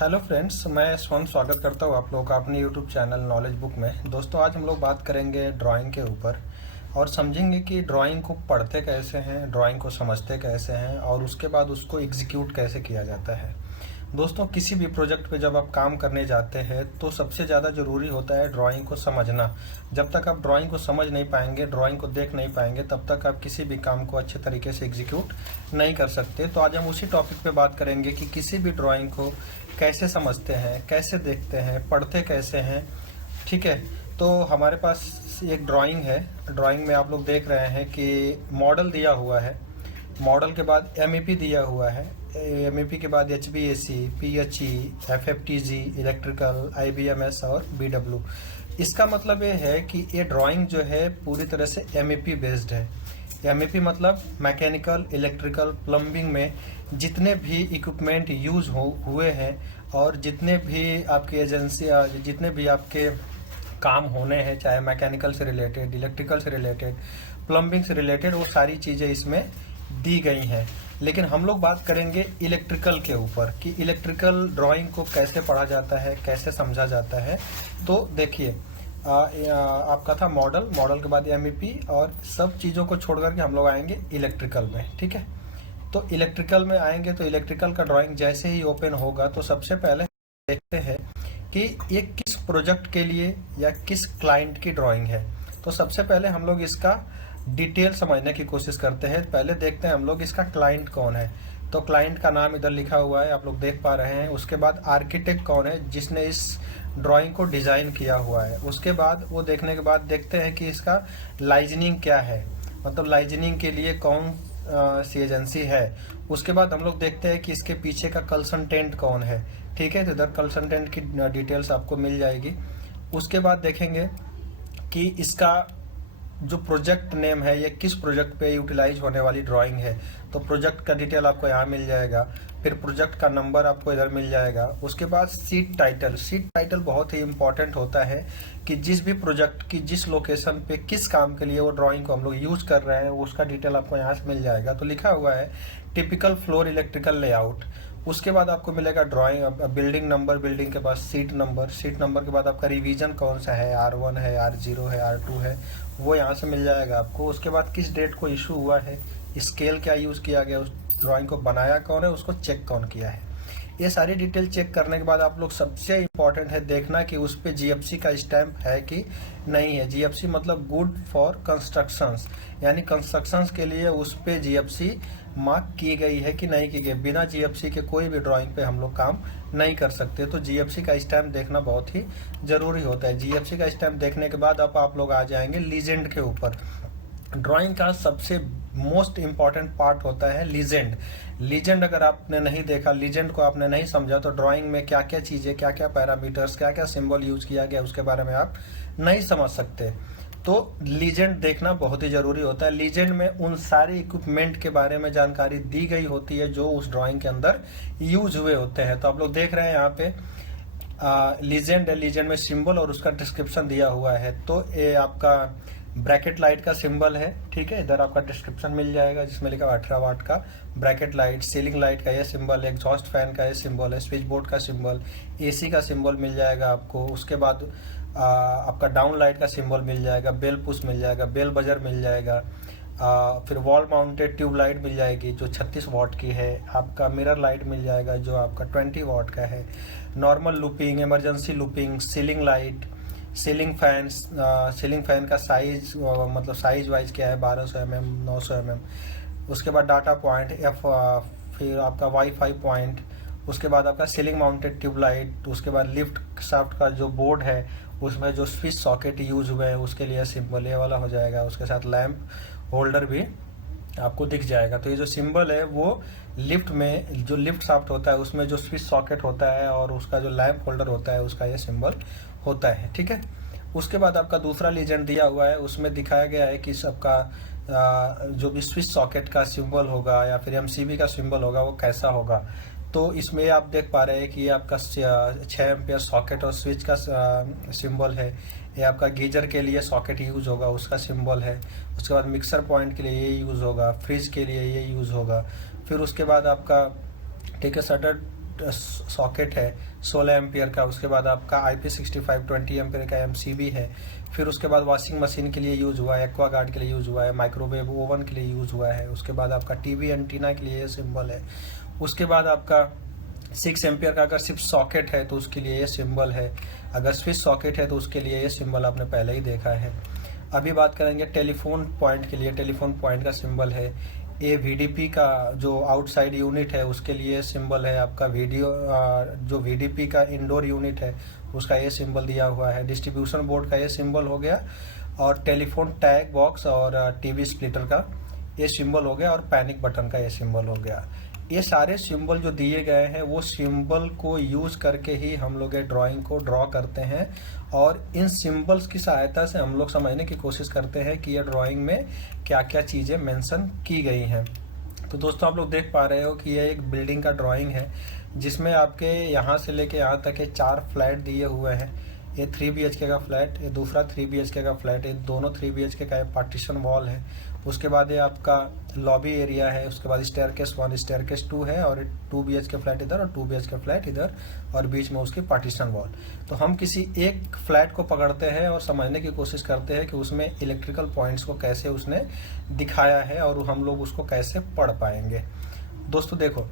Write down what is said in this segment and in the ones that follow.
Hello friends, मैं स्वयं स्वागत करता हूँ आप लोगों का अपने यूट्यूब चैनल नॉलेज बुक में। दोस्तों, आज हम लोग बात करेंगे ड्राइंग के ऊपर और समझेंगे कि ड्राइंग को पढ़ते कैसे हैं, ड्राइंग को समझते कैसे हैं और उसके बाद उसको एग्जीक्यूट कैसे किया जाता है। दोस्तों, किसी भी प्रोजेक्ट पे जब आप काम करने जाते हैं तो सबसे ज़्यादा ज़रूरी होता है ड्राइंग को समझना। जब तक आप ड्राइंग को समझ नहीं पाएंगे, ड्राइंग को देख नहीं पाएंगे, तब तक आप किसी भी काम को अच्छे तरीके से एग्जीक्यूट नहीं कर सकते। तो आज हम उसी टॉपिक पे बात करेंगे कि किसी भी ड्राइंग को कैसे समझते हैं, कैसे देखते हैं, पढ़ते कैसे हैं। ठीक है, तो हमारे पास एक ड्राइंग है। ड्राइंग में आप लोग देख रहे हैं कि मॉडल दिया हुआ है, मॉडल के बाद एमईपी दिया हुआ है, एमईपी के बाद एचवीएसी, पीएचई, एफएफटीजी, इलेक्ट्रिकल, आईबीएमएस और बीडब्ल्यू। इसका मतलब ये है कि ये ड्राइंग जो है पूरी तरह से एमईपी बेस्ड है। एमईपी मतलब मैकेनिकल, इलेक्ट्रिकल, प्लम्बिंग में जितने भी इक्विपमेंट यूज हुए हैं और जितने भी आपकी एजेंसी, जितने भी आपके काम होने हैं, चाहे मैकेनिकल से रिलेटेड, इलेक्ट्रिकल से रिलेटेड, प्लम्बिंग से रिलेटेड, वो सारी चीज़ें इसमें दी गई हैं। लेकिन हम लोग बात करेंगे इलेक्ट्रिकल के ऊपर कि इलेक्ट्रिकल ड्राइंग को कैसे पढ़ा जाता है, कैसे समझा जाता है। तो देखिए, आपका था मॉडल के बाद एमईपी और सब चीज़ों को छोड़ करके हम लोग आएंगे इलेक्ट्रिकल में। ठीक है, तो इलेक्ट्रिकल में आएंगे तो इलेक्ट्रिकल का ड्राइंग जैसे ही ओपन होगा तो सबसे पहले देखते हैं कि ये किस प्रोजेक्ट के लिए या किस क्लाइंट की ड्राइंग है। तो सबसे पहले हम लोग इसका डिटेल समझने की कोशिश करते हैं। पहले देखते हैं हम लोग इसका क्लाइंट कौन है। तो क्लाइंट का नाम इधर लिखा हुआ है, आप लोग देख पा रहे हैं। उसके बाद आर्किटेक्ट कौन है जिसने इस ड्राइंग को डिज़ाइन किया हुआ है। उसके बाद वो देखने के बाद देखते हैं कि इसका लाइजनिंग क्या है, मतलब लाइजनिंग के लिए कौन सी एजेंसी है। उसके बाद हम लोग देखते हैं कि इसके पीछे का कंसल्टेंट कौन है। ठीक है, तो इधर कंसल्टेंट की डिटेल्स आपको मिल जाएगी। उसके बाद देखेंगे कि इसका जो प्रोजेक्ट नेम है, ये किस प्रोजेक्ट पे यूटिलाइज होने वाली ड्राइंग है। तो प्रोजेक्ट का डिटेल आपको यहाँ मिल जाएगा। फिर प्रोजेक्ट का नंबर आपको इधर मिल जाएगा। उसके बाद सीट टाइटल बहुत ही इंपॉर्टेंट होता है कि जिस भी प्रोजेक्ट की जिस लोकेशन पे किस काम के लिए वो ड्राइंग को हम लोग यूज कर रहे हैं, उसका डिटेल आपको यहाँ से मिल जाएगा। तो लिखा हुआ है टिपिकल फ्लोर इलेक्ट्रिकल लेआउट। उसके बाद आपको मिलेगा ड्राइंग बिल्डिंग नंबर, बिल्डिंग के बाद सीट नंबर के बाद आपका रिवीजन कौन सा है, R1 है, R0 है, R2 है, वो यहाँ से मिल जाएगा आपको। उसके बाद किस डेट को इशू हुआ है, स्केल क्या यूज़ किया गया, उस ड्राइंग को बनाया कौन है, उसको चेक कौन किया है। ये सारी डिटेल चेक करने के बाद आप लोग सबसे इम्पॉर्टेंट है देखना कि उस पर जीएफसी का स्टैंप है कि नहीं है। जीएफसी मतलब गुड फॉर कंस्ट्रक्शंस, यानी कंस्ट्रक्शंस के लिए उस पर जीएफसी मार्क की गई है कि नहीं की गई। बिना जीएफसी के कोई भी ड्राइंग पे हम लोग काम नहीं कर सकते। तो जीएफसी का स्टैंप देखना बहुत ही ज़रूरी होता है। जीएफसी का स्टैंप देखने के बाद अब आप लोग आ जाएंगे लीजेंड के ऊपर। ड्राइंग का सबसे मोस्ट इम्पॉर्टेंट पार्ट होता है लीजेंड। लीजेंड अगर आपने नहीं देखा, लीजेंड को आपने नहीं समझा, तो ड्राइंग में क्या क्या चीज़ें, क्या क्या पैरामीटर्स, क्या क्या सिंबल यूज किया गया, उसके बारे में आप नहीं समझ सकते। तो लीजेंड देखना बहुत ही ज़रूरी होता है। लीजेंड में उन सारे इक्विपमेंट के बारे में जानकारी दी गई होती है जो उस ड्राइंग के अंदर यूज हुए होते हैं। तो आप लोग देख रहे हैं यहाँ पे लीजेंड है, लीजेंड में सिंबल और उसका डिस्क्रिप्शन दिया हुआ है। तो ये आपका ब्रैकेट लाइट का सिंबल है। ठीक है, इधर आपका डिस्क्रिप्शन मिल जाएगा जिसमें लिखा 18 वाट का ब्रैकेट लाइट। सीलिंग लाइट का ये सिंबल है, एग्जॉस्ट फैन का ये सिंबल है, स्विच बोर्ड का सिंबल, एसी का सिंबल मिल जाएगा आपको। उसके बाद आपका डाउन लाइट का सिंबल मिल जाएगा, बेल पुश मिल जाएगा, बेल बजर मिल जाएगा। फिर वॉल माउंटेड ट्यूब लाइट मिल जाएगी जो 36 वाट की है। आपका मिरर लाइट मिल जाएगा जो आपका 20 वाट का है। Normal looping, emergency looping, ceiling light, ceiling fan. Ceiling fan का साइज मतलब साइज वाइज क्या है, 1200 mm, 900 mm। उसके बाद डाटा पॉइंट फिर आपका वाईफाई पॉइंट। उसके बाद आपका सीलिंग माउंटेड ट्यूब लाइट। उसके बाद लिफ्ट शाफ्ट का जो बोर्ड है उसमें जो स्विच सॉकेट यूज हुए हैं उसके लिए सिंबल ये वाला हो जाएगा। उसके साथ लैंप होल्डर भी आपको दिख जाएगा। तो ये जो सिंबल है वो लिफ्ट में जो लिफ्ट शाफ्ट होता है उसमें जो स्विच सॉकेट होता है और उसका जो लैंप होल्डर होता है उसका ये सिंबल होता है। ठीक है, उसके बाद आपका दूसरा लीजेंड दिया हुआ है, उसमें दिखाया गया है कि सबका जो भी स्विच सॉकेट का सिंबल होगा या फिर एमसीबी का सिंबल होगा वो कैसा होगा। तो इसमें आप देख पा रहे हैं कि ये आपका 6 एम्पियर सॉकेट और स्विच का सिंबल है। ये आपका गीजर के लिए सॉकेट यूज होगा, उसका सिंबल है। उसके बाद मिक्सर पॉइंट के लिए ये यूज होगा, फ्रिज के लिए ये यूज होगा। फिर उसके बाद आपका ठीक है शटर सॉकेट है 16 एम्पियर का, उसके बाद आपका IP65 20 एम्पियर का MCB है, फिर उसके बाद वॉशिंग मशीन के लिए यूज़ हुआ है, एक्वागार्ड के लिए यूज़ हुआ है, माइक्रोवेव ओवन के लिए यूज़ हुआ है, उसके बाद आपका टीवी एंटीना के लिए ये सिंबल है, उसके बाद आपका 6 एम्पियर का अगर सिर्फ सॉकेट है तो उसके लिए ये सिंबल है, अगर स्विच सॉकेट है तो उसके लिए ये सिंबल आपने पहले ही देखा है। अभी बात करेंगे टेलीफोन पॉइंट के लिए, टेलीफोन पॉइंट का सिंबल है। ये VDP का जो आउटसाइड यूनिट है उसके लिए सिंबल है आपका जो VDP का इंडोर यूनिट है उसका ये सिंबल दिया हुआ है। डिस्ट्रीब्यूशन बोर्ड का ये सिंबल हो गया, और टेलीफोन टैग बॉक्स और TV स्प्लिटर का ये सिंबल हो गया, और पैनिक बटन का ये सिंबल हो गया। ये सारे सिंबल जो दिए गए हैं वो सिंबल को यूज़ करके ही हम लोग ये ड्राइंग को ड्रॉ करते हैं, और इन सिंबल्स की सहायता से हम लोग समझने की कोशिश करते हैं कि ये ड्राइंग में क्या क्या चीज़ें मेंशन की गई हैं। तो दोस्तों आप लोग देख पा रहे हो कि ये एक बिल्डिंग का ड्राइंग है जिसमें आपके यहाँ से लेके यहाँ तक ये 4 फ्लैट दिए हुए हैं। ये 3 BHK का फ्लैट, ये दूसरा 3 BHK का फ्लैट, ये दोनों 3 BHK का पार्टीशन वॉल है। उसके बाद ये आपका लॉबी एरिया है, उसके बाद स्टेयरकेस 1 स्टेयरकेस 2 है, और 2 BHK फ्लैट इधर और 2 BHK फ्लैट इधर, और बीच में उसकी पार्टीशन वॉल। तो हम किसी एक फ्लैट को पकड़ते हैं और समझने की कोशिश करते हैं कि उसमें इलेक्ट्रिकल पॉइंट्स को कैसे उसने दिखाया है और हम लोग उसको कैसे पढ़ पाएंगे। दोस्तों देखो,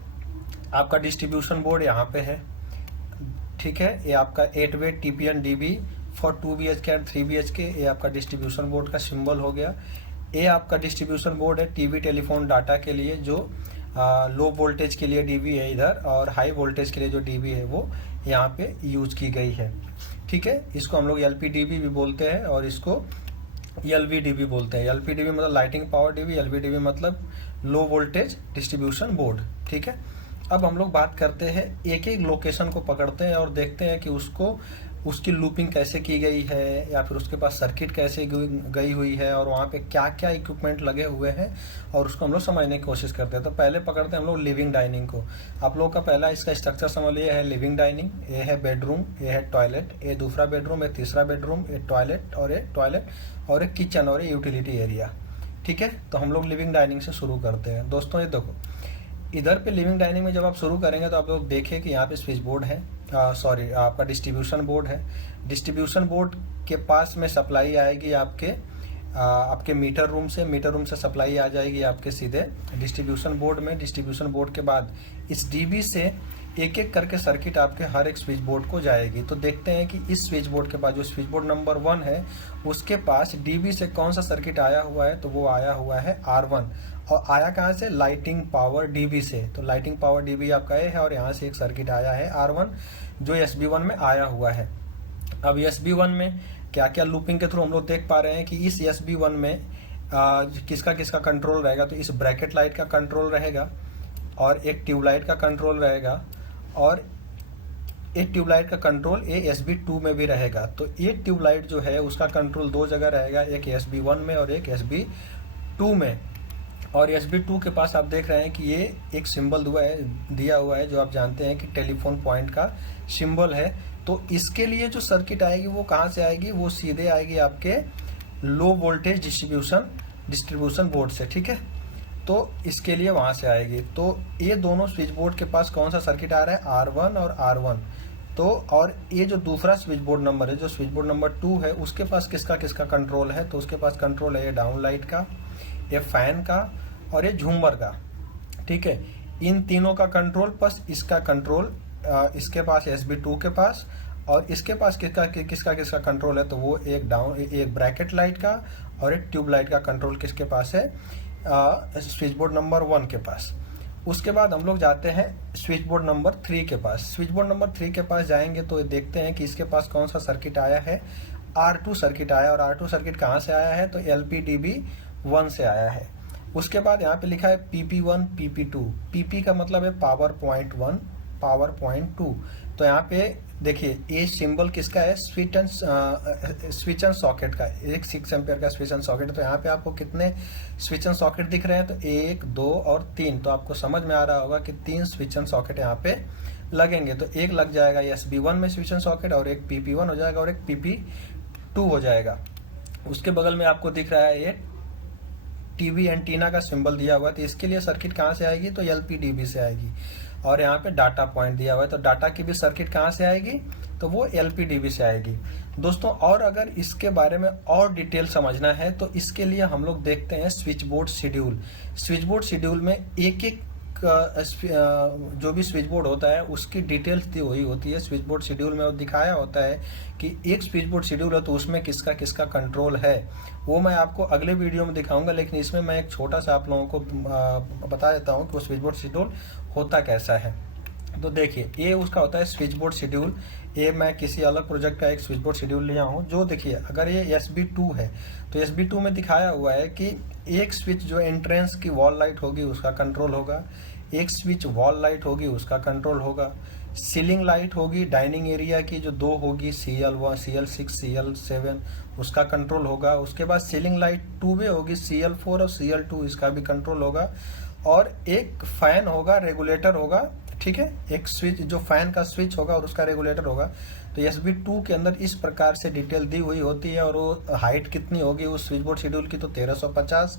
आपका डिस्ट्रीब्यूशन बोर्ड यहाँ पे है, ठीक है। ये आपका 8-वे TPN DB for 2 BHK and 3 BHK, ये आपका डिस्ट्रीब्यूशन बोर्ड का सिंबल हो गया। ये आपका डिस्ट्रीब्यूशन बोर्ड है टीवी टेलीफोन डाटा के लिए, जो लो वोल्टेज के लिए DB है इधर, और हाई वोल्टेज के लिए जो DB है वो यहाँ पे यूज की गई है, ठीक है। इसको हम लोग LPDB भी बोलते हैं और इसको LVDB बोलते हैं। LPDB मतलब लाइटिंग पावर DB, LVDB मतलब लो वोल्टेज डिस्ट्रीब्यूशन बोर्ड, ठीक है। अब हम लोग बात करते हैं, एक एक लोकेशन को पकड़ते हैं और देखते हैं कि उसकी लूपिंग कैसे की गई है, या फिर उसके पास सर्किट कैसे गई हुई है, और वहाँ पे क्या क्या इक्विपमेंट लगे हुए हैं, और उसको हम लोग समझने की कोशिश करते हैं। तो पहले पकड़ते हैं हम लोग लिविंग डाइनिंग को। आप लोगों का पहला इसका स्ट्रक्चर समझ लिया है, लिविंग डाइनिंग, ये है बेडरूम, ये है टॉयलेट, ये दूसरा बेडरूम, ये तीसरा बेडरूम, ये टॉयलेट और एक किचन और ये यूटिलिटी एरिया, ठीक है। तो हम लोग लिविंग डाइनिंग से शुरू करते हैं। दोस्तों ये देखो, इधर पे लिविंग डाइनिंग में जब आप शुरू करेंगे तो आप लोग देखें कि यहाँ पे स्विच बोर्ड है, आपका डिस्ट्रीब्यूशन बोर्ड है। डिस्ट्रीब्यूशन बोर्ड के पास में सप्लाई आएगी आपके मीटर रूम से सप्लाई आ जाएगी आपके सीधे डिस्ट्रीब्यूशन बोर्ड में। डिस्ट्रीब्यूशन बोर्ड के बाद इस DB से एक एक करके सर्किट आपके हर एक स्विच बोर्ड को जाएगी। तो देखते हैं कि इस स्विच बोर्ड के पास, जो स्विच बोर्ड नंबर 1 है, उसके पास DB से कौन सा सर्किट आया हुआ है, तो वो आया हुआ है R1, और आया कहाँ से, लाइटिंग पावर DB से। तो लाइटिंग पावर DB आपका ये है, और यहाँ से एक सर्किट आया है R1 जो SB1 में आया हुआ है। अब SB1 में क्या क्या लूपिंग के थ्रू हम लोग देख पा रहे हैं कि इस SB1 में किसका किसका कंट्रोल रहेगा। तो इस ब्रैकेट लाइट का कंट्रोल रहेगा, और एक ट्यूबलाइट का कंट्रोल रहेगा, और एक ट्यूबलाइट का कंट्रोल ये SB2 में भी रहेगा। तो ये ट्यूबलाइट जो है उसका कंट्रोल 2 जगह रहेगा, एक SB1 में और एक SB2 में। और SB2 के पास आप देख रहे हैं कि ये एक सिंबल दिया हुआ है जो आप जानते हैं कि टेलीफोन पॉइंट का सिंबल है। तो इसके लिए जो सर्किट आएगी वो कहाँ से आएगी, वो सीधे आएगी आपके लो वोल्टेज डिस्ट्रीब्यूशन बोर्ड से, ठीक है। तो इसके लिए वहाँ से आएगी। तो ये दोनों स्विच बोर्ड के पास कौन सा सर्किट आ रहा है, R1 और R1। तो और ये जो दूसरा स्विच बोर्ड नंबर है, जो स्विच बोर्ड नंबर 2 है, उसके पास किसका किसका कंट्रोल है, तो उसके पास कंट्रोल है ये डाउन लाइट का, ये फैन का और ये झूमर का, ठीक है। इन तीनों का कंट्रोल प्लस इसका कंट्रोल इसके पास SB2 के पास, और इसके पास किसका कंट्रोल है, तो वो एक ब्रैकेट लाइट का और एक ट्यूब लाइट का कंट्रोल किसके पास है, स्विच बोर्ड नंबर 1 के पास। उसके बाद हम लोग जाते हैं स्विच बोर्ड नंबर 3 के पास। स्विच बोर्ड नंबर 3 के पास जाएंगे तो देखते हैं कि इसके पास कौन सा सर्किट आया है, R2 सर्किट आया, और R2 सर्किट कहाँ से आया है, तो LPDB 1 से आया है। उसके बाद यहाँ पे लिखा है PP1 PP2। PP का मतलब है पावर पॉइंट 1 पावर पॉइंट 2। तो यहाँ पे देखिए ये सिंबल किसका है, स्विच एंड सॉकेट का, एक 6 एम्पियर का स्विच एंड सॉकेट। तो यहाँ पे आपको कितने स्विच एंड सॉकेट दिख रहे हैं, तो 1 2 और 3। तो आपको समझ में आ रहा होगा कि 3 स्विच एंड सॉकेट यहाँ पे लगेंगे। तो एक लग जाएगा SB1 में स्विच एंड सॉकेट, और एक PP1 हो जाएगा, और एक PP2 हो जाएगा। उसके बगल में आपको दिख रहा है ये टीवी एंटीना का सिंबल दिया हुआ है। तो इसके लिए सर्किट कहाँ से आएगी, तो LPDB से आएगी। और यहाँ पे डाटा पॉइंट दिया हुआ है। तो डाटा की भी सर्किट कहाँ से आएगी, तो वो LPDB से आएगी दोस्तों। और अगर इसके बारे में और डिटेल समझना है तो इसके लिए हम लोग देखते हैं switch board schedule. Switch board schedule में एक एक जो भी स्विच बोर्ड होता है उसकी डिटेल्स दी हुई होती है। स्विच बोर्ड शेड्यूल में वो दिखाया होता है कि एक स्विच बोर्ड शेड्यूल है तो उसमें किसका किसका कंट्रोल है, वो मैं आपको अगले वीडियो में दिखाऊंगा। लेकिन इसमें मैं एक छोटा सा आप लोगों को बता देता हूँ कि वो स्विच बोर्ड शेड्यूल होता कैसा है। तो देखिए, ये उसका होता है स्विच बोर्ड शेड्यूल। ये मैं किसी अलग प्रोजेक्ट का एक स्विच बोर्ड शेड्यूल लिया हूँ। जो देखिए, अगर ये SB2 है तो SB2 में दिखाया हुआ है कि एक स्विच जो एंट्रेंस की वॉल लाइट होगी उसका कंट्रोल होगा, एक स्विच वॉल लाइट होगी उसका कंट्रोल होगा, सीलिंग लाइट होगी डाइनिंग एरिया की जो 2 होगी CL1 CL6 CL7 उसका कंट्रोल होगा। उसके बाद सीलिंग लाइट 2 वे होगी CL4 और CL2 इसका भी कंट्रोल होगा। और एक फैन होगा, रेगुलेटर होगा, ठीक है, एक स्विच जो फैन का स्विच होगा और उसका रेगुलेटर होगा। तो SB2 के अंदर इस प्रकार से डिटेल दी हुई होती है। और वो हाइट कितनी होगी उस स्विच बोर्ड शेड्यूल की, तो 1350,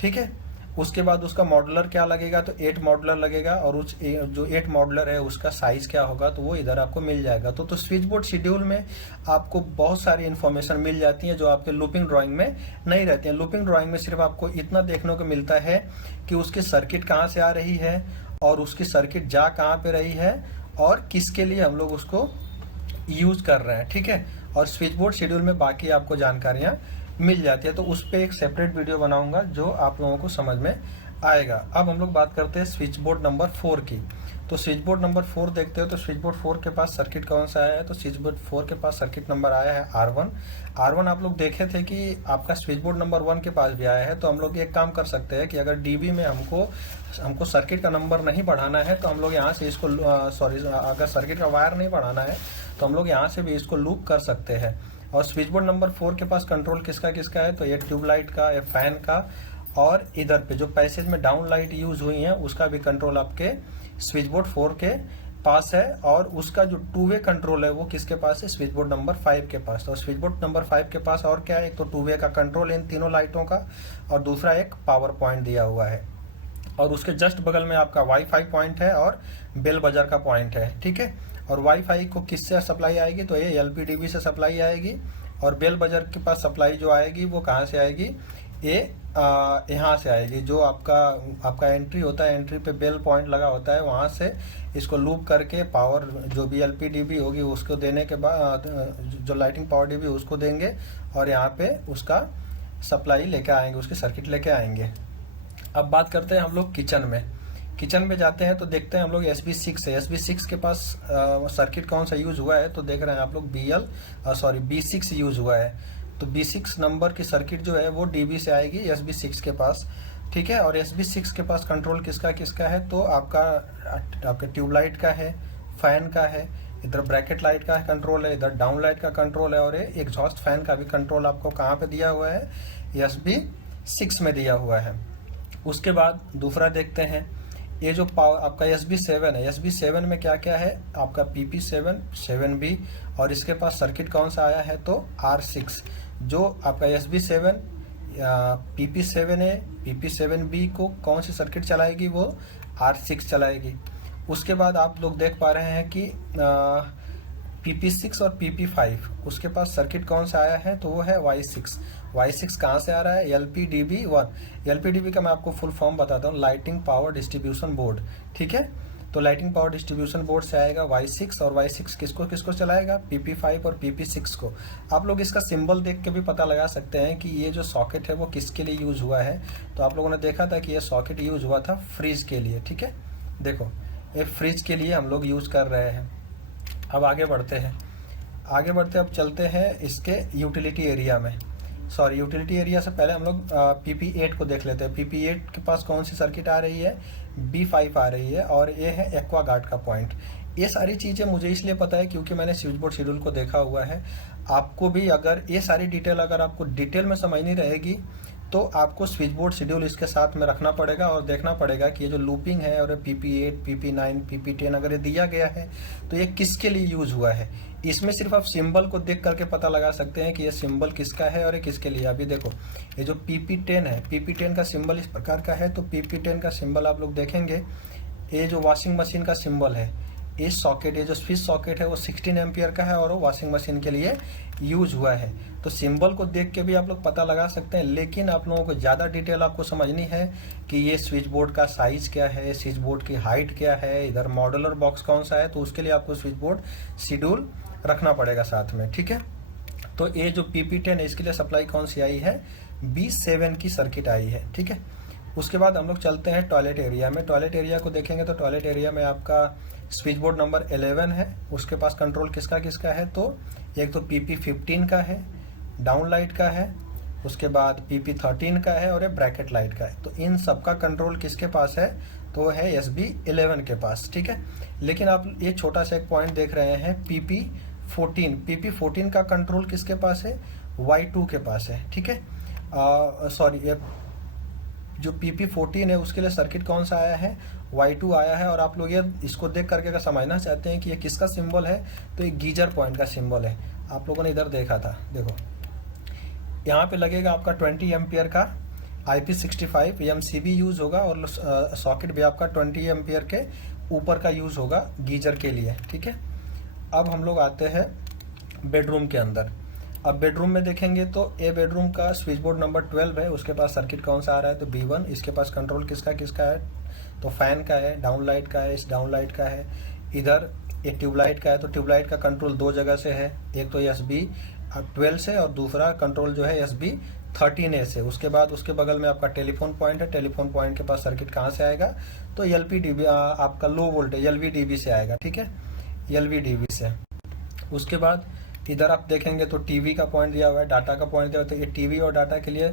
ठीक है। उसके बाद उसका मॉडुलर क्या लगेगा, तो 8 मॉडुलर लगेगा। और उस जो 8 मॉडुलर है उसका साइज क्या होगा, तो वो इधर आपको मिल जाएगा। तो स्विच बोर्ड शेड्यूल में आपको बहुत सारी इन्फॉर्मेशन मिल जाती है जो आपके लूपिंग ड्राइंग में नहीं रहती है। लूपिंग ड्राइंग में सिर्फ आपको इतना देखने को मिलता है कि उसकी सर्किट कहाँ से आ रही है और उसकी सर्किट जा कहाँ पे रही है और किसके लिए हम लोग उसको यूज कर रहे हैं, ठीक है। और स्विच बोर्ड शेड्यूल में बाकी आपको जानकारियां मिल जाती है। तो उस पर एक सेपरेट वीडियो बनाऊंगा जो आप लोगों को समझ में आएगा। अब हम लोग बात करते हैं स्विच बोर्ड नंबर 4 की। तो स्विच बोर्ड नंबर 4 देखते हो तो स्विच बोर्ड 4 के पास सर्किट कौन सा आया है, तो स्विच बोर्ड 4 के पास सर्किट नंबर आया है R1। आप लोग देखे थे कि आपका स्विच बोर्ड नंबर 1 के पास भी आया है। तो हम लोग एक काम कर सकते हैं कि अगर DB में हमको सर्किट का नंबर नहीं बढ़ाना है तो हम लोग यहाँ से इसको अगर सर्किट का वायर नहीं बढ़ाना है तो हम लोग यहाँ से भी इसको लूप कर सकते हैं। और स्विच बोर्ड नंबर 4 के पास कंट्रोल किसका किसका है, तो ये ट्यूबलाइट का, ये फैन का, और इधर पे जो पैसेज में डाउन लाइट यूज हुई है उसका भी कंट्रोल आपके स्विच बोर्ड 4 के पास है। और उसका जो 2 वे कंट्रोल है वो किसके पास है, स्विच बोर्ड नंबर 5 के पास। तो स्विच बोर्ड नंबर 5 के पास और क्या है, एक तो 2 वे का कंट्रोल इन तीनों लाइटों का, और दूसरा एक पावर पॉइंट दिया हुआ है। और उसके जस्ट बगल में आपका वाईफाई पॉइंट है और बेल बजर का पॉइंट है, ठीक है। और वाईफाई को किससे सप्लाई आएगी, तो ये LPDB से सप्लाई आएगी। और बेल बजर के पास सप्लाई जो आएगी वो कहाँ से आएगी, ये यहाँ से आएगी। जो आपका एंट्री होता है, एंट्री पे बेल पॉइंट लगा होता है, वहाँ से इसको लूप करके पावर जो भी LPDB होगी उसको देने के बाद जो लाइटिंग पावर DB उसको देंगे और यहाँ पे उसका सप्लाई लेके आएंगे, उसकी सर्किट लेके आएंगे। अब बात करते हैं हम लोग किचन में जाते हैं तो देखते हैं हम लोग SB6 है। SB6 के पास सर्किट कौन सा यूज हुआ है, तो देख रहे हैं आप लोग B6 यूज हुआ है। तो B6 नंबर की सर्किट जो है वो DB से आएगी SB6 के पास, ठीक है। और SB6 के पास कंट्रोल किसका किसका है, तो आपका ट्यूबलाइट का है, फैन का है, इधर ब्रैकेट लाइट का कंट्रोल है, इधर डाउन लाइट का कंट्रोल है, और एग्जॉस्ट फैन का भी कंट्रोल आपको कहाँ पे दिया हुआ है, SB6 में दिया हुआ है। उसके बाद दूसरा देखते हैं, ये जो आपका SB7 है, SB7 में क्या क्या है, आपका PP7 7B, और इसके पास सर्किट कौन सा आया है, तो R6। जो आपका SB7 PP7A PP7B को कौन सी सर्किट चलाएगी, वो R6 चलाएगी। उसके बाद आप लोग देख पा रहे हैं कि PP6 और PP5 उसके पास सर्किट कौन सा आया है, तो वो है Y6 कहाँ से आ रहा है, LPDB1। LPDB का मैं आपको फुल फॉर्म बताता हूँ, लाइटिंग पावर डिस्ट्रीब्यूशन बोर्ड, ठीक है। तो लाइटिंग पावर डिस्ट्रीब्यूशन बोर्ड से आएगा Y6, और Y6 किसको चलाएगा, PP5 और PP6 को। आप लोग इसका सिंबल देख के भी पता लगा सकते हैं कि ये जो सॉकेट है वो किसके लिए यूज हुआ है। तो आप लोगों ने देखा था कि ये सॉकेट यूज हुआ था फ्रिज के लिए, ठीक है। देखो, ये फ्रिज के लिए हम लोग यूज कर रहे हैं। अब आगे बढ़ते अब चलते हैं इसके यूटिलिटी एरिया में। यूटिलिटी एरिया से पहले हम लोग PP8 को देख लेते हैं। PP8 के पास कौन सी सर्किट आ रही है, B5 आ रही है, और ये है एक्वा गार्ड का पॉइंट। ये सारी चीज़ें मुझे इसलिए पता है क्योंकि मैंने स्विच बोर्ड शेड्यूल को देखा हुआ है। आपको भी अगर ये सारी डिटेल अगर आपको डिटेल में समझनी रहेगी तो आपको स्विच बोर्ड शेड्यूल इसके साथ में रखना पड़ेगा और देखना पड़ेगा कि ये जो लूपिंग है और PP8 PP9 PP10 अगर ये दिया गया है तो ये किसके लिए यूज हुआ है। इसमें सिर्फ आप सिंबल को देख करके पता लगा सकते हैं कि ये सिंबल किसका है और ये किसके लिए। अभी देखो, ये जो PP10 है, PP10 का सिंबल इस प्रकार का है। तो PP10 का सिंबल आप लोग देखेंगे, ये जो वॉशिंग मशीन का सिंबल है, इस सॉकेट, ये जो स्विच सॉकेट है वो 16 एम्पियर का है और वो वॉशिंग मशीन के लिए यूज हुआ है। तो सिंबल को देख के भी आप लोग पता लगा सकते हैं, लेकिन आप लोगों को ज़्यादा डिटेल आपको समझनी है कि ये स्विच बोर्ड का साइज़ क्या है, स्विच बोर्ड की हाइट क्या है, इधर मॉड्यूलर बॉक्स कौन सा है, तो उसके लिए आपको स्विच बोर्ड शेड्यूल रखना पड़ेगा साथ में, ठीक है। तो ये जो PP10 है इसके लिए सप्लाई कौन सी आई है, B7 की सर्किट आई है, ठीक है। उसके बाद हम लोग चलते हैं टॉयलेट एरिया में। टॉयलेट एरिया को देखेंगे तो टॉयलेट एरिया में आपका स्विच बोर्ड नंबर 11 है, उसके पास कंट्रोल किसका किसका है, तो एक तो PP15 का है, डाउन लाइट का है, उसके बाद PP13 का है और ये ब्रैकेट लाइट का है। तो इन सब का कंट्रोल किसके पास है, तो है SB11 के पास, ठीक है। लेकिन आप ये छोटा सा एक पॉइंट देख रहे हैं, PP14 का कंट्रोल किसके पास है, Y2 के पास है, ठीक है। सॉरी, ये जो PP14 है उसके लिए सर्किट कौन सा आया है, Y2 आया है। और आप लोग ये इसको देख करके अगर समझना चाहते हैं कि ये किसका सिंबल है, तो ये गीजर पॉइंट का सिंबल है। आप लोगों ने इधर देखा था, देखो यहाँ पे लगेगा आपका 20 एम्पियर का IP65 MCB यूज होगा और सॉकेट भी आपका 20 एम्पियर के ऊपर का यूज होगा गीजर के लिए, ठीक है। अब हम लोग आते हैं बेडरूम के अंदर। अब बेडरूम में देखेंगे तो ए बेडरूम का स्विच बोर्ड नंबर 12 है, उसके पास सर्किट कौन सा आ रहा है, तो B1। इसके पास कंट्रोल किसका किसका है, तो फैन का है, डाउन लाइट का है, इस डाउन लाइट का है। इधर एक ट्यूबलाइट का है, तो ट्यूबलाइट का कंट्रोल दो जगह से है, एक तो SB12 से और दूसरा कंट्रोल जो है SB13A से। उसके बाद उसके बगल में आपका टेलीफोन पॉइंट है, टेलीफोन पॉइंट के पास सर्किट कहाँ से आएगा, तो LVDB आपका लो वोल्टेज LVDB से आएगा, ठीक है, LVDB से। उसके बाद इधर आप देखेंगे तो टीवी का पॉइंट दिया हुआ है, डाटा का पॉइंट दिया हुआ है। तो ये टीवी और डाटा के लिए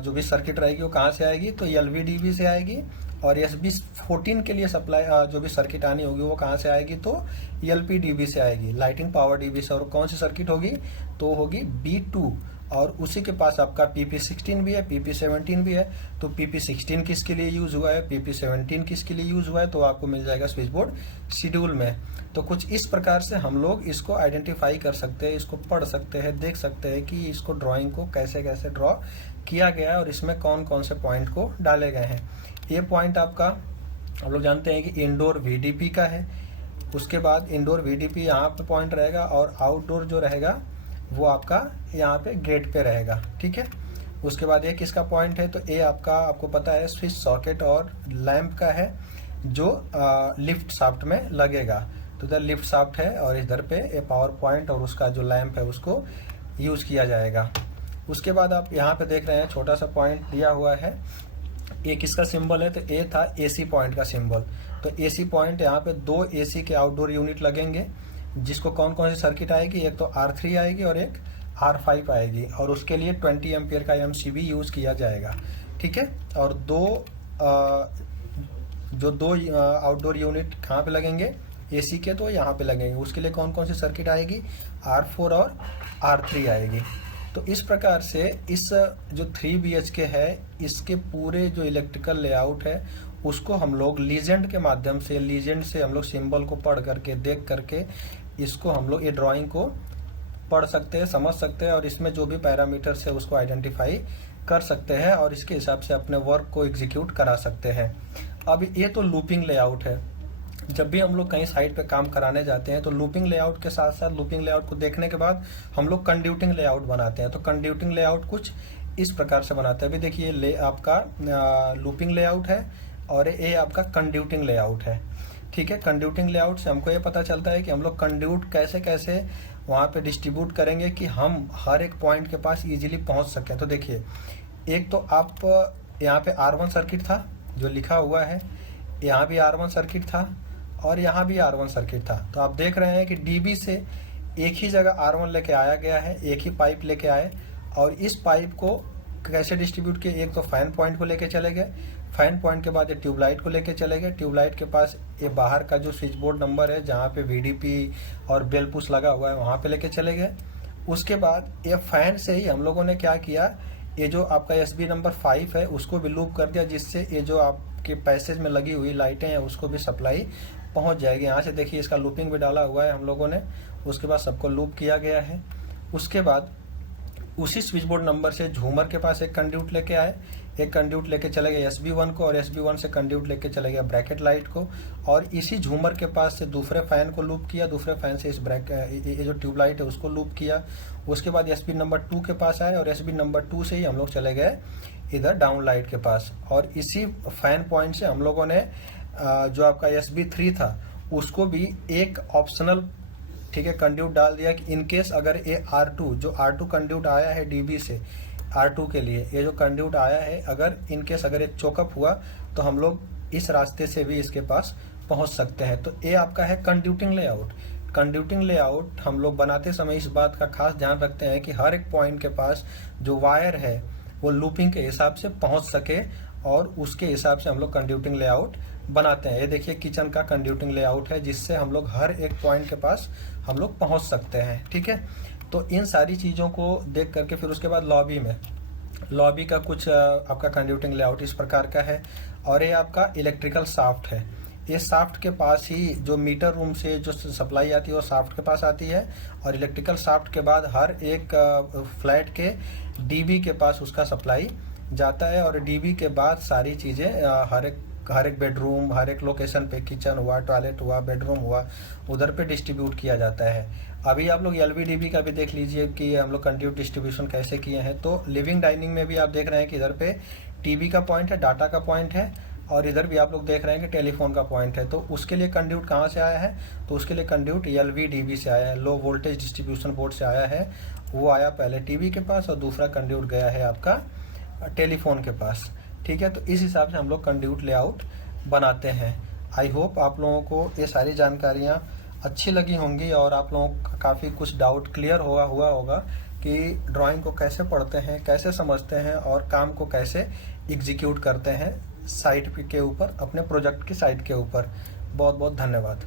जो भी सर्किट रहेगी वो कहाँ से आएगी, तो LVDB से आएगी। और SB14 के लिए सप्लाई जो भी सर्किट आनी होगी वो कहाँ से आएगी, तो LPDB से आएगी, लाइटिंग पावर DB से। और कौन सी सर्किट होगी, तो होगी B2। और उसी के पास आपका PP16 भी है, PP17 भी है। तो PP16 किसके लिए यूज हुआ है, PP17 किसके लिए यूज हुआ है, तो आपको मिल जाएगा स्विच बोर्ड शेड्यूल में। तो कुछ इस प्रकार से हम लोग इसको आइडेंटिफाई कर सकते हैं, इसको पढ़ सकते हैं, देख सकते हैं कि इसको ड्राइंग को कैसे कैसे ड्रॉ किया गया है और इसमें कौन कौन से पॉइंट को डाले गए हैं। ये पॉइंट आपका हम लोग जानते हैं कि इंडोर VDP का है। उसके बाद इंडोर VDP यहाँ पे पॉइंट रहेगा और आउटडोर जो रहेगा वो आपका यहाँ पे गेट पे रहेगा, ठीक है। उसके बाद ये किसका पॉइंट है, तो ये आपको पता है स्विच सॉकेट और लैंप का है जो लिफ्ट शाफ्ट में लगेगा। तो इधर लिफ्ट शाफ्ट है और इधर पे ये पावर पॉइंट और उसका जो लैंप है उसको यूज किया जाएगा। उसके बाद आप यहाँ पे देख रहे हैं छोटा सा पॉइंट दिया हुआ है, ये किसका सिंबल है, तो ये था AC पॉइंट का सिंबल। तो AC पॉइंट यहाँ पे 2 AC के आउटडोर यूनिट लगेंगे, जिसको कौन कौन सी सर्किट आएगी, एक तो R3 आएगी और एक R5 आएगी। और उसके लिए 20 एम्पियर का MCB यूज किया जाएगा, ठीक है। और दो आउटडोर यूनिट कहाँ पे लगेंगे, AC के, तो यहाँ पे लगेंगे। उसके लिए कौन कौन सी सर्किट आएगी, R4 और R3 आएगी। तो इस प्रकार से इस जो 3 BHK है इसके पूरे जो इलेक्ट्रिकल लेआउट है उसको हम लोग लीजेंड के माध्यम से, लीजेंड से हम लोग सिंबल को पढ़ करके, देख करके इसको हम लोग ये ड्राइंग को पढ़ सकते हैं, समझ सकते हैं और इसमें जो भी पैरामीटर्स है उसको आइडेंटिफाई कर सकते हैं और इसके हिसाब से अपने वर्क को एग्जीक्यूट करा सकते हैं। अब ये तो लूपिंग लेआउट है। जब भी हम लोग कहीं साइट पे काम कराने जाते हैं तो लूपिंग लेआउट के साथ साथ लूपिंग लेआउट को देखने के बाद हम लोग कंड्यूटिंग लेआउट बनाते हैं। तो कंड्यूटिंग लेआउट कुछ इस प्रकार से बनाते हैं। अभी देखिए आपका लूपिंग लेआउट है और ये आपका कंड्यूटिंग लेआउट है, ठीक है। कंड्यूटिंग लेआउट से हमको ये पता चलता है कि हम लोग कंड्यूट कैसे कैसे वहाँ पे डिस्ट्रीब्यूट करेंगे कि हम हर एक पॉइंट के पास इजीली पहुँच सकें। तो देखिए, एक तो आप यहाँ पे R1 सर्किट था जो लिखा हुआ है, यहाँ भी R1 सर्किट था और यहाँ भी R1 सर्किट था। तो आप देख रहे हैं कि DB से एक ही जगह R1 लेके आया गया है, एक ही पाइप लेके आए और इस पाइप को कैसे डिस्ट्रीब्यूट किए, एक तो फैन पॉइंट को लेके चले गए, फैन पॉइंट के बाद ये ट्यूबलाइट को लेके चले गए, ट्यूबलाइट के पास ये बाहर का जो स्विच बोर्ड नंबर है जहाँ पे VDP और बेल पुश लगा हुआ है वहाँ पे लेके चले गए। उसके बाद ये फैन से ही हम लोगों ने क्या किया, ये जो आपका SB नंबर 5 है उसको भी लूप कर दिया, जिससे ये जो आपके पैसेज में लगी हुई लाइटें हैं उसको भी सप्लाई पहुंच जाएगी। यहाँ से देखिए इसका लूपिंग भी डाला हुआ है हम लोगों ने, उसके बाद सबको लूप किया गया है। उसके बाद उसी स्विच बोर्ड नंबर से झूमर के पास एक कंड्यूट लेके आए, एक कंड्यूट लेके चले गए SB1 को, और SB1 से कंड्यूट लेके चले गए ब्रैकेट लाइट को, और इसी झूमर के पास से दूसरे फैन को लूप किया, दूसरे फैन से इस ये जो ट्यूबलाइट है उसको लूप किया। उसके बाद SB नंबर 2 के पास आए, और SB नंबर 2 से ही हम लोग चले गए इधर डाउन लाइट के पास, और इसी फैन पॉइंट से हम लोगों ने जो आपका SB3 था उसको भी एक ऑप्शनल, ठीक है, कंड्यूट डाल दिया कि इनकेस अगर ये R2 जो R2 कंड्यूट आया है DB से R2 के लिए, ये जो कंड्यूट आया है अगर इनकेस अगर एक चोकअप हुआ तो हम लोग इस रास्ते से भी इसके पास पहुंच सकते हैं। तो ये आपका है कंड्यूटिंग लेआउट। कंड्यूटिंग लेआउट हम लोग बनाते समय इस बात का खास ध्यान रखते हैं कि हर एक पॉइंट के पास जो वायर है वो लूपिंग के हिसाब से पहुंच सके, और उसके हिसाब से हम लोग कंड्यूटिंग लेआउट बनाते हैं। ये देखिए किचन का कंड्यूटिंग लेआउट है जिससे हम लोग हर एक पॉइंट के पास हम लोग पहुंच सकते हैं, ठीक है। तो इन सारी चीज़ों को देख करके फिर उसके बाद लॉबी का कुछ आपका कंड्यूटिंग लेआउट इस प्रकार का है, और ये आपका इलेक्ट्रिकल शाफ्ट है। ये शाफ्ट के पास ही जो मीटर रूम से जो सप्लाई आती है वो शाफ्ट के पास आती है, और इलेक्ट्रिकल शाफ्ट के बाद हर एक फ्लैट के DB के पास उसका सप्लाई जाता है, और DB के बाद सारी चीज़ें हर एक बेडरूम, हर एक लोकेशन पे, किचन हुआ, टॉयलेट हुआ, बेडरूम हुआ, उधर पे डिस्ट्रीब्यूट किया जाता है। अभी आप लोग LVDB का भी देख लीजिए कि हम लोग कंड्यूट डिस्ट्रीब्यूशन कैसे किए हैं। तो लिविंग डाइनिंग में भी आप देख रहे हैं कि इधर पे TV का पॉइंट है, डाटा का पॉइंट है, और इधर भी आप लोग देख रहे हैं कि टेलीफोन का पॉइंट है। तो उसके लिए कंड्यूट कहाँ से आया है, तो उसके लिए कंड्यूट LVDB से आया है, लो वोल्टेज डिस्ट्रीब्यूशन बोर्ड से आया है। वो आया पहले TV के पास, और दूसरा कंड्यूट गया है आपका टेलीफोन के पास, ठीक है। तो इस हिसाब से हम लोग कंड्यूट लेआउट बनाते हैं। आई होप आप लोगों को ये सारी जानकारियाँ अच्छी लगी होंगी, और आप लोगों का काफ़ी कुछ डाउट क्लियर हुआ होगा कि ड्राइंग को कैसे पढ़ते हैं, कैसे समझते हैं, और काम को कैसे एग्जीक्यूट करते हैं साइट के ऊपर, अपने प्रोजेक्ट की साइट के ऊपर। बहुत बहुत धन्यवाद।